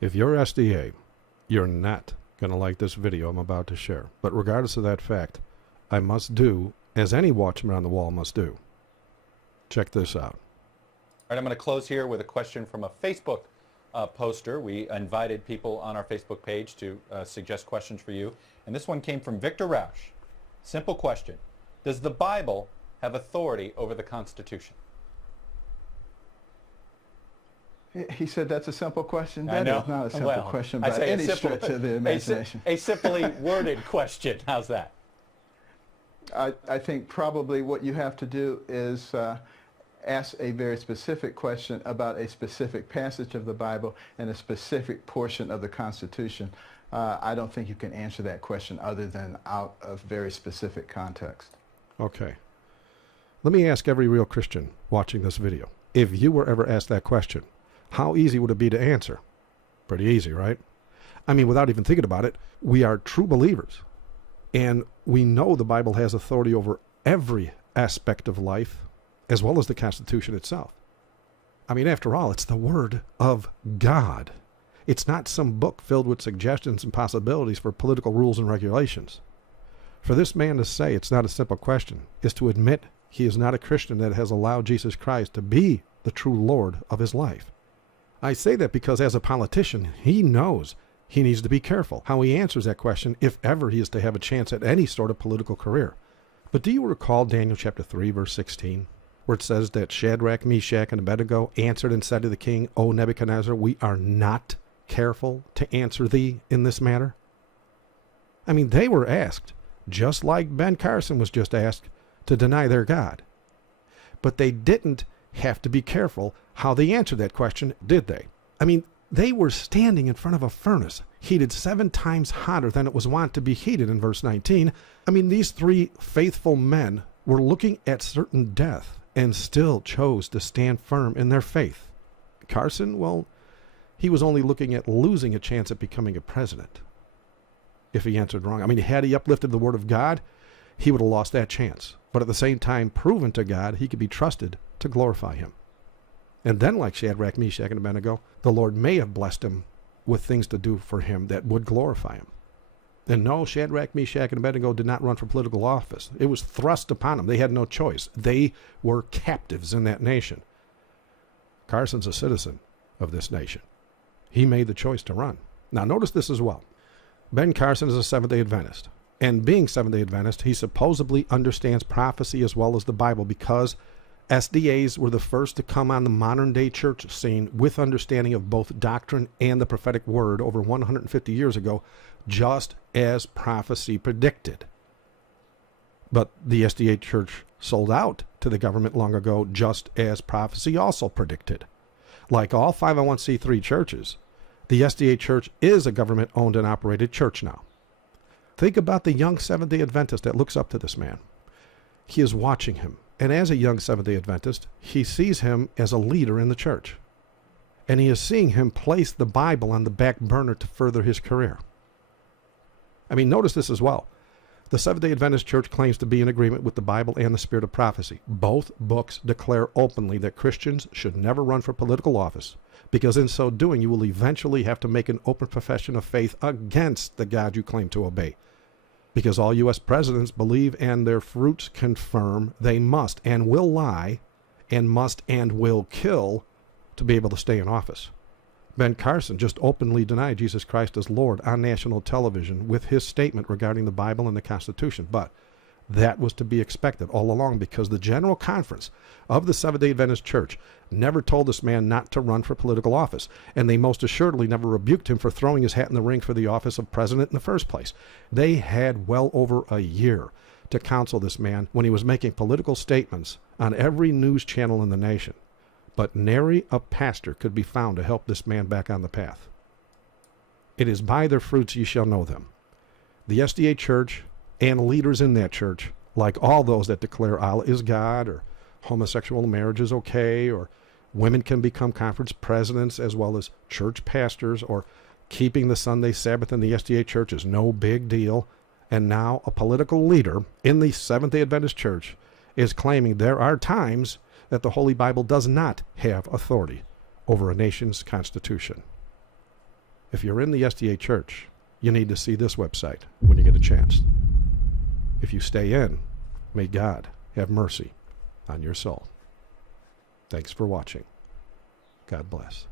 If you're SDA, you're not going to like this video I'm about to share. But regardless of that fact, I must do as any watchman on the wall must do. Check this out. All right, I'm going to close here with a question from a Facebook poster. We invited people on our Facebook page to suggest questions for you. And this one came from Victor Rausch. Simple question. Does the Bible have authority over the Constitution? He said that's a simple question. I That know. is not a simple Well, question I by say any stretch of the imagination. A simply worded question. How's that? I think probably what you have to do is ask a very specific question about a specific passage of the Bible and a specific portion of the Constitution. I don't think you can answer that question other than out of very specific context. Okay. Let me ask every real Christian watching this video. If you were ever asked that question, how easy would it be to answer? Pretty easy, right? I mean, without even thinking about it, we are true believers. And we know the Bible has authority over every aspect of life, as well as the Constitution itself. I mean, after all, it's the Word of God. It's not some book filled with suggestions and possibilities for political rules and regulations. For this man to say it's not a simple question is to admit he is not a Christian that has allowed Jesus Christ to be the true Lord of his life. I say that because as a politician, he knows he needs to be careful how he answers that question if ever he is to have a chance at any sort of political career. But do you recall Daniel chapter 3, verse 16, where it says that Shadrach, Meshach, and Abednego answered and said to the king, O Nebuchadnezzar, we are not careful to answer thee in this matter? I mean, they were asked, just like Ben Carson was just asked, to deny their God. But they didn't have to be careful how they answered that question, did they? I mean, they were standing in front of a furnace, heated 7 times hotter than it was wont to be heated in verse 19. I mean, these 3 faithful men were looking at certain death and still chose to stand firm in their faith. Carson, well, he was only looking at losing a chance at becoming a president if he answered wrong. I mean, had he uplifted the Word of God, he would have lost that chance. But at the same time, proven to God, he could be trusted to glorify him. And then, like Shadrach, Meshach, and Abednego, the Lord may have blessed him with things to do for him that would glorify him. And no, Shadrach, Meshach, and Abednego did not run for political office. It was thrust upon them. They had no choice. They were captives in that nation. Carson's a citizen of this nation. He made the choice to run. Now, notice this as well. Ben Carson is a Seventh Day Adventist. And being Seventh Day Adventist, he supposedly understands prophecy as well as the Bible because SDAs were the first to come on the modern day church scene with understanding of both doctrine and the prophetic word over 150 years ago, just as prophecy predicted. But the SDA church sold out to the government long ago, just as prophecy also predicted. Like all 501c3 churches, the SDA church is a government-owned and operated church now. Think about the young Seventh-day Adventist that looks up to this man. He is watching him. And as a young Seventh-day Adventist, he sees him as a leader in the church. And he is seeing him place the Bible on the back burner to further his career. I mean, notice this as well. The Seventh-day Adventist Church claims to be in agreement with the Bible and the spirit of prophecy. Both books declare openly that Christians should never run for political office, because in so doing, you will eventually have to make an open profession of faith against the God you claim to obey. Because all U.S. presidents believe and their fruits confirm they must and will lie and must and will kill to be able to stay in office. Ben Carson just openly denied Jesus Christ as Lord on national television with his statement regarding the Bible and the Constitution. But that was to be expected all along because the General Conference of the Seventh-day Adventist Church never told this man not to run for political office, and they most assuredly never rebuked him for throwing his hat in the ring for the office of president in the first place. They had well over a year to counsel this man when he was making political statements on every news channel in the nation. But nary a pastor could be found to help this man back on the path. It is by their fruits ye shall know them. The SDA church and leaders in that church, like all those that declare Allah is God, or homosexual marriage is okay, or women can become conference presidents as well as church pastors, or keeping the Sunday Sabbath in the SDA church is no big deal, and now a political leader in the Seventh-day Adventist Church is claiming there are times that the Holy Bible does not have authority over a nation's constitution. If you're in the SDA Church, you need to see this website when you get a chance. If you stay in, may God have mercy on your soul. Thanks for watching. God bless.